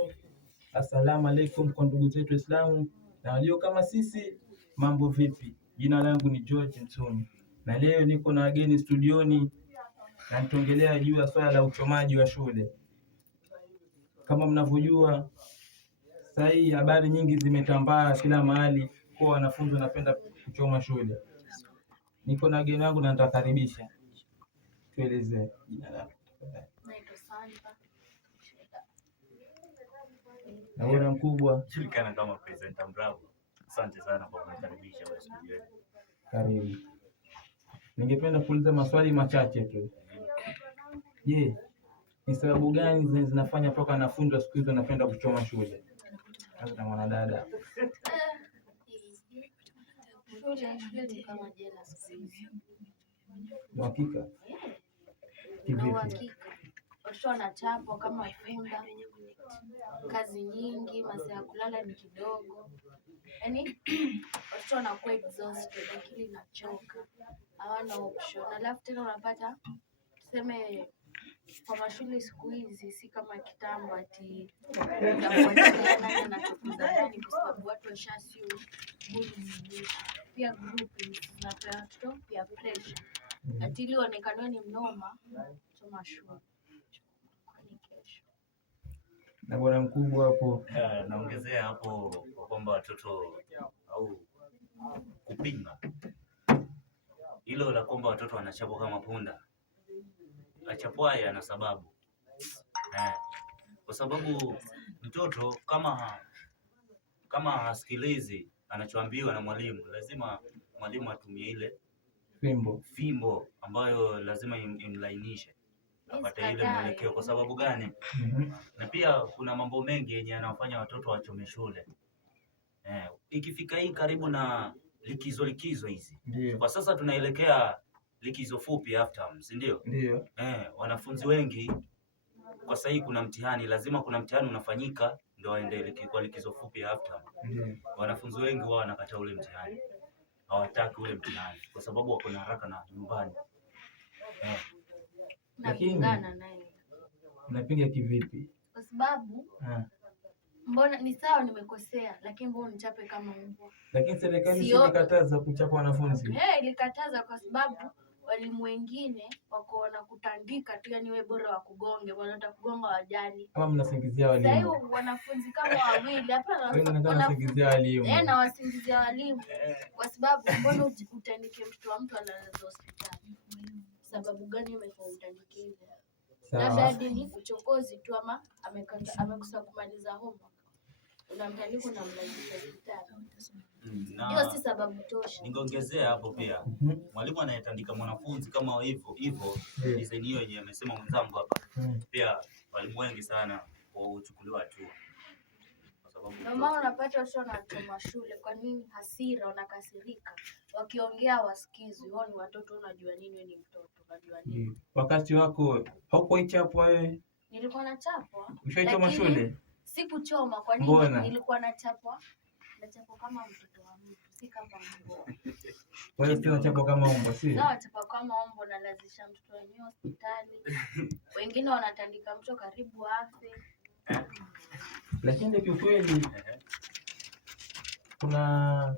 mwisho. Assalamu alaikum kwa ndugu zetu Waislamu na walio kama sisi, mambo vipi? Jina langu ni George Mtoni na leo niko na wageni studioni na nitaongelea juu ya swala la uchomaji wa shule. Kama mnavyojua, sasa hii habari nyingi zimetambaa kila mahali kwa wanafunzi wanapenda kuchoma shule. Niko na wageni wangu na nitakaribisha. Tueleze jina lako. Na bwana mkubwa, Julikana kama presenter Bravo. Asante sana kwa kunikaribisha kwa studio. Karibu. Ningependa kuuliza maswali machache tu. Je, ni sababu gani zinafanya mpaka wanafunzi wa siku hizi wanapenda kuchoma shule? Hata mwanadada. Shule ni kama jela sasa hivi. Hakika. Kivipi? Watoto wanachapwa kama funda, kazi nyingi, masaa ya kulala ni kidogo. Yaani watoto wanakuwa exhausted, akili inachoka, hawana option. Alafu tena unapata tuseme kwa mashule siku hizi si kama kitambo ati utafuatilia nani anachofunza nani, kwa sababu watu washasiu bullying. Pia grouping zinapea watoto pia pressure. Ati ili onekane ni mnoma, choma shule. Na bwana mkubwa hapo, naongezea hapo kwamba watoto au kupinga hilo la kwamba watoto wanachapwa kama punda. Achapwaye ana sababu. Kwa sababu mtoto kama hasikilizi anachoambiwa na mwalimu, lazima mwalimu atumie ile fimbo ambayo lazima imlainishe apate ile mwelekeo. Kwa sababu gani? Na pia kuna mambo mengi yenye yanafanya watoto wachome shule. Ikifika hii karibu na likizo hizi. Kwa sasa tunaelekea likizo fupi half term, si ndio? Ndio. Wanafunzi wengi kwa sasa kuna mtihani, lazima kuna mtihani unafanyika ndio waende kwa likizo fupi half term. Wanafunzi wengi wao wanakataa ule mtihani. Hawataki ule mtihani kwa sababu wako na haraka na nyumbani. Lakini unapiga kivipi? Kwa sababu mbona ni sawa nimekosea, lakini mbona nichape kama mbwa? Lakini serikali ilikataza kuchapa wanafunzi. Ilikataza kwa sababu walimu wengine wako wanakutandika tu, yani wewe bora wakugonge, wanataka kugonga wajali. Kama mnasingizia walimu. Sasa wanafunzi kama wawili hapa wanasingizia walimu. Na wasingizia walimu. Kwa sababu mbona utandike mtoto wa mtu analazwa hospitali? Sababu gani umefanya hivyo? Labda ni uchokozi tu ama amekosa kumaliza homework. Unamtandika na mlazisha hospitali. Hiyo si sababu tosha. Ningeongezea hapo pia. Mwalimu anayetandika mwanafunzi kama hivyo design hiyo yenyewe amesema mwenzangu hapa. Pia walimu wengi sana huchukuliwa hatua. Kwa sababu ndio maana unapata watu wanachoma shule. Kwa nini? Hasira, wanakasirika. Wakiongea wasikizwi. Wao ni watoto, unajua nini wewe ni mtoto, unajua nini? Wakati wako haukuichapwa wewe? Nilikuwa nachapwa. Ushaichoma shule? Sikuchoma. Kwa nini? Nilikuwa nachapwa kama mtoto wa mtu, si kama mbwa. Kwa hiyo sio nachapwa kama mbwa, si? Sawa, nachapwa kama mbwa na lazisha mtoto wenyewe hospitali. Wengine wanatandika mtoto karibu afe. Lakini kiukweli kuna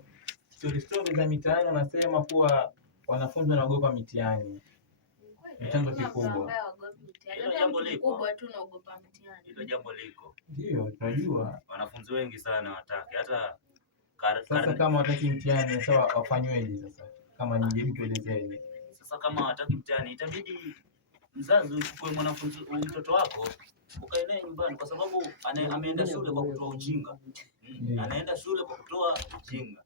story za mitaani wanasema kuwa wanafunzi wanaogopa mitihani. Ni chanzo kikubwa. Hilo jambo liko. Hilo jambo liko. Ndio, tunajua. Wanafunzi wengi sana wataki. Hata sasa kama wataki mtihani sawa wafanyweje sasa? Kama ningeje tuelezee. Sasa kama wataki mtihani itabidi mzazi uchukue mwanafunzi mtoto wako ukae naye nyumbani, kwa sababu ameenda shule kwa kutoa ujinga. Anaenda shule kwa kutoa ujinga.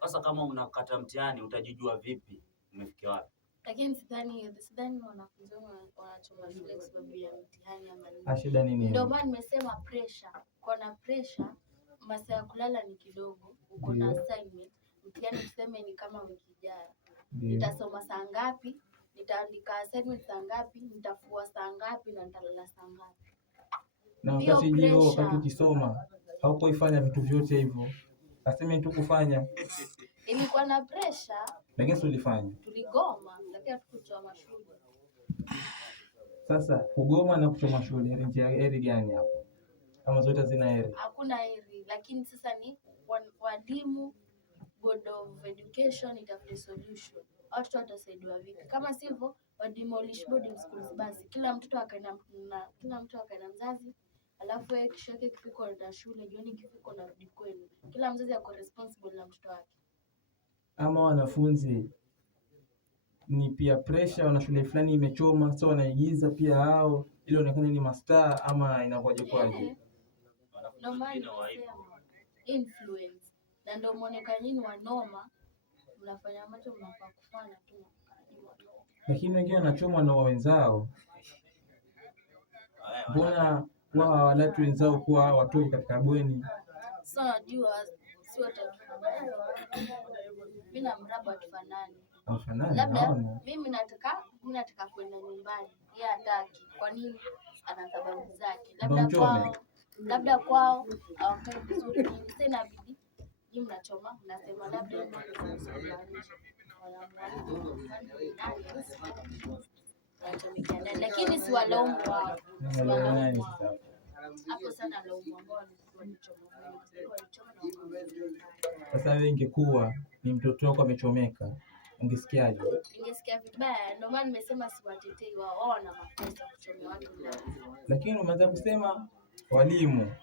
Sasa kama unakata mtihani utajijua vipi umefikia wapi? Lakini sidhani wanafunzi wanachoma shule kwa sababu ya mtihani ama nini. Shida nini? Ndio maana nimesema pressure. Kuna pressure, masaa ya kulala ni kidogo, uko na assignment. Mtihani tuseme ni kama wiki ijayo. Nitasoma saa ngapi? Nitaandika assignment saa ngapi? Nitafua saa ngapi na nitalala saa ngapi? Na wakati ukisoma haukuifanya vitu vyote hivyo. Aseme tu kufanya. Nilikuwa na pressure. Lakini ulifanya. Tuligoma, lakini hatukuchoma shule. Sasa kugoma na kuchoma shule njia heri gani hapo? Kama zote zina heri. Hakuna heri, lakini sasa ni walimu, Board of Education itafute solution. Watoto watasaidiwa vipi? Kama sivyo wa demolish boarding schools basi. Kila mtoto akaenda mzazi, alafu yeye kesho yake kifiko na shule, jioni kifiko na rudi kwenu. Kila mzazi ako responsible na mtoto wake. Ama wanafunzi ni pia pressure, wana shule fulani imechoma, so wanaigiza pia hao ili onekane ni mastaa, ama inakuwaje kwaje? Ndio maana influence na ndio muonekano nyinyi wanoma, mnafanya ambacho mnafaa kufanya tu. Lakini wengine wanachomwa na wenzao. Mbona wao hawaleti wenzao kuwa watoke katika bweni? So najua sio tatizo. Mimi na mraba tufanani. Labda mimi nataka kwenda nyumbani, yeye hataki. Kwa nini? Ana sababu zake. Labda kwao hawakae vizuri. Sasa inabidi nyinyi mnachoma, mnasema labda lakini si walaumu wao. Hapo sana laumu ambao walichoma. Sasa wewe ingekuwa ni mtoto wako amechomeka, ungesikiaje? Ningesikia vibaya, ndio maana nimesema siwatetei wao wana makosa kuchomea watu ndani. Lakini umeanza kusema walimu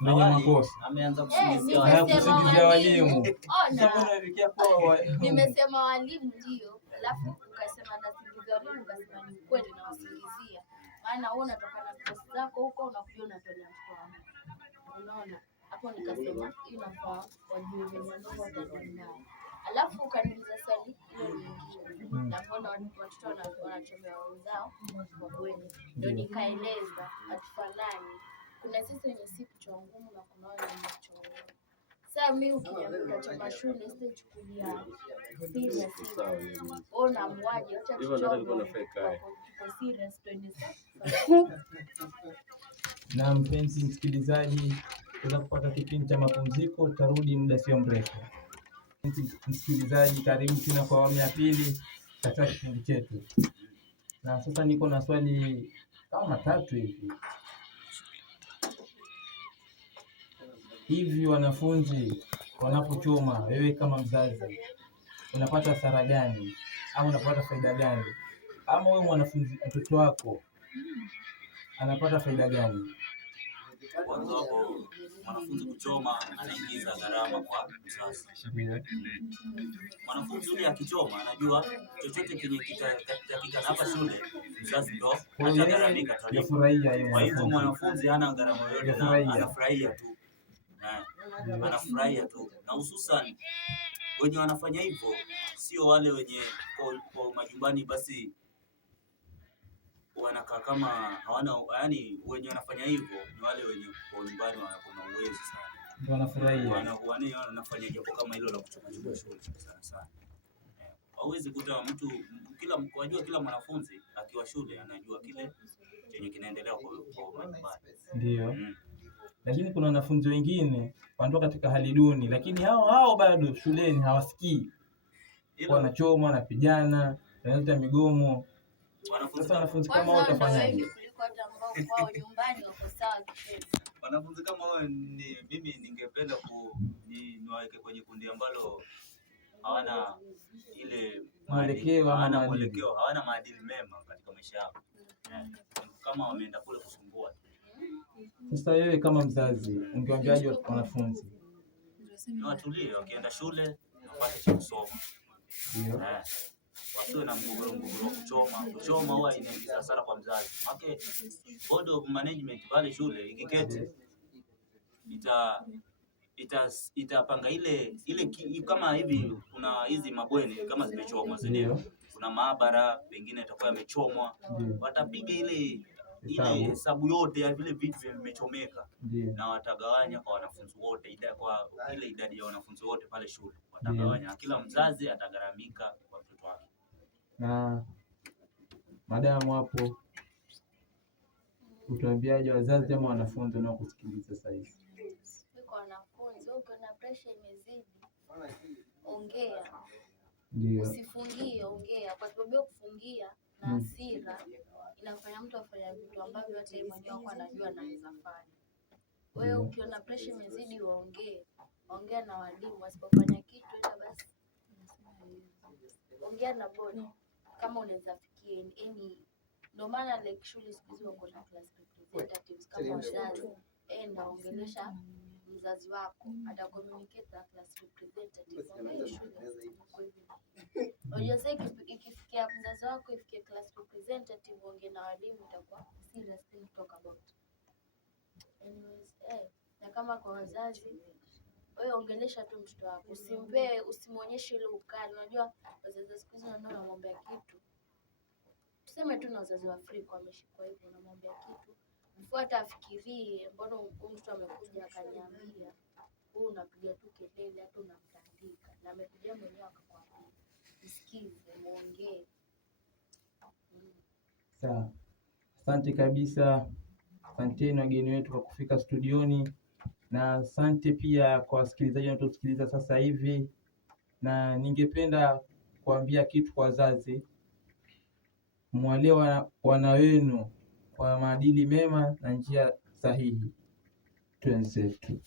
mwenye makosa. Ameanza kusingizia walimu. Nimesema walimu ndio, alafu ukasema nasingizia walimu, ukasema ni kweli na wasingizia. Maana wewe unatoka na stress zako huko unakuja unatolea mtoto wako. Unaona? Hapo nikasema inafaa wajue wenye ndio wataenda. Alafu ukaniuliza swali hilo lingine. Na mbona watoto wanachomea wenzao kwa bweni? Ndio nikaeleza hatufanani. Kuna sisi wenye si kichwa ngumu na kuna wale wenye kichwa ngumu. Sasa mimi ukiniambia choma shule sitachukulia serious. Ona mwaje acha kichwa serious twende sasa. Na mpenzi msikilizaji, tunaweza kupata kipindi cha mapumziko, tutarudi muda sio mrefu. Msikilizaji, karibu tena kwa awamu ya pili katika kipindi chetu. Na sasa niko na swali kama matatu hivi. Wanafunzi wanapochoma, wewe kama mzazi unapata hasara gani au unapata faida gani? Ama wewe mwanafunzi, mtoto wako anapata faida gani? Kwanza hapo mwanafunzi kuchoma anaingiza gharama kwa mzazi. Mwanafunzi yule akichoma anajua chochote kenye kitakika hapa shule mzazi ndo atagharamika. Kwa hivyo mwanafunzi hana gharama yoyote na anafurahia tu. Anafurahia tu. Na hususan wenye wanafanya hivyo sio wale wenye kwa majumbani basi wanakaa kama hawana, yani wenye wanafanya hivyo ni wale wenye kwa nyumbani wako na uwezo sana. Ndio wanafurahia. Wanafanya jambo kama hilo la kuchoma shule sana sana. Hauwezi kuta mtu kila mwanafunzi akiwa shule anajua kile chenye kinaendelea kwa nyumbani. Ndio. Lakini kuna wanafunzi wengine wanatoka katika hali duni, lakini hao bado shuleni hawasikii. Wanachoma, wanapigana, wanaleta migomo. Sasa wanafunzi kama wao watafanyaje? Wanafunzi kama wao mimi ningependa niwaweke kwenye kundi ambalo hawana ile mwelekeo, hawana maadili mema katika maisha yao. Kama wameenda kule kusumbua. Sasa wewe kama mzazi ungewaambiaje wanafunzi? Watulie, wakienda shule wapate cha kusoma. Ndio. Wasiwe na mgogoro kuchoma huwa inaingiza hasara kwa mzazi. Maana board of management pale shule ikiketi itapanga ile kama hivi. Kuna hizi mabweni kama zimechomwa zile, kuna maabara pengine itakuwa yamechomwa, watapiga ile hesabu yote ya vile vitu vimechomeka na watagawanya kwa wanafunzi wote, kwa ile idadi ya wanafunzi wote pale shule watagawanya, na kila mzazi atagharamika kwa mtoto wake. Na madamu hapo, utaambiaje wazazi ama wanafunzi wanaokusikiliza sasa hivi? Kwa wanafunzi, ukiona pressure imezidi, ongea. Ndio. Usifungie, ongea, kwa sababu kufungia na hasira inafanya mtu afanya vitu ambavyo hata yeye mwenyewe hakuwa anajua anaweza fanya. Wewe ukiona pressure imezidi, ongea na walimu. Wasipofanya kitu enda basi ongea na bodi kama unaweza fikia any. Ndio maana like shule siku hizi wako na class representatives kama wazazi. Naongelesha mzazi wako, ata communicate na class representative. Unajua sasa ikifikia mzazi wako, ifikie class representative, ongea na walimu, itakuwa serious thing to talk about. Anyways, na kama kwa wazazi, wewe ongelesha tu mtoto wako, usimuonyeshe ile ukali. Unajua wazazi siku hizi wanamwambia kitu, tuseme tu na wazazi wa Afrika wameshikwa hivyo, unamwambia kitu mfuata afikirie, mbona mtu amekuja akaniambia, wewe unapiga tu kelele, hata unamtandika, na amekuja mwenyewe akakwambia msikize, muongee. Sawa, asante kabisa. Asanteni wageni wetu kwa kufika studioni, na asante pia kwa wasikilizaji wanaotusikiliza sasa hivi. Na ningependa kuambia kitu kwa wazazi, mwalee wana wenu kwa maadili mema na njia sahihi. Twenzetu.